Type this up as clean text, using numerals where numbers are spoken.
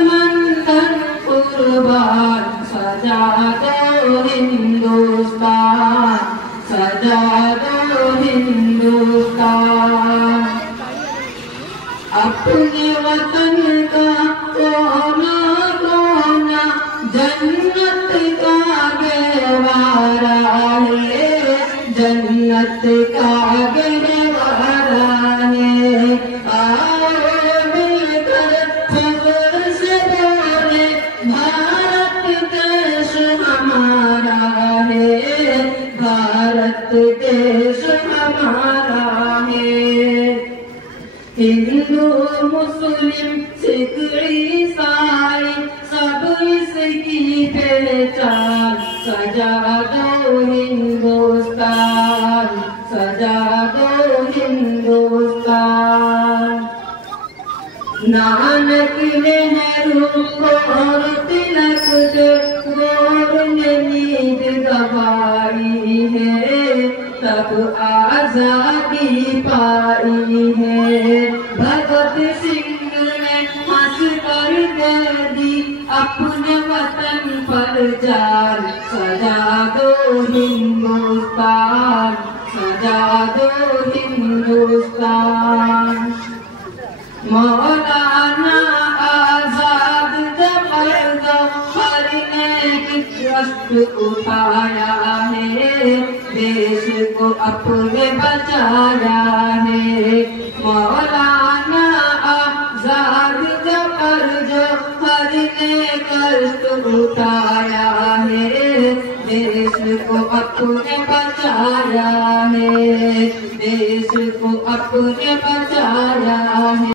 मंथन कुर्बान सजा दो हिंदुस्तान, सजा दो हिंदुस्तान। अपने वतन का कोना कोना जन्नत का गहवारा है, जन्नत का गहवारा है। आओ मिलकर फख्र से बोले भारत देश हमारा है, भारत देश हमारा है। हिंदू मुस्लिम सिख ईसाई सब इसकी पहचान, सजा दो हिंदुस्तान, सजा दो हिंदुस्तान। नानक नेहरू और तिलक जो गोर ने नींद गवाई है, तब आजादी पाई है। भगत सिंह ने हंस कर दे दी अपने वतन पर जान, सजा दो हिंदुस्तान, सजा दो हिंदुस्तान। मौलाना आजाद जफर ने कष्ट उठाया है, देश को अपने बचाया है। मौलाना आजाद जफर ने कष्ट उठाया है, देश को अपने बचाया है, देश को अपने बचाया है।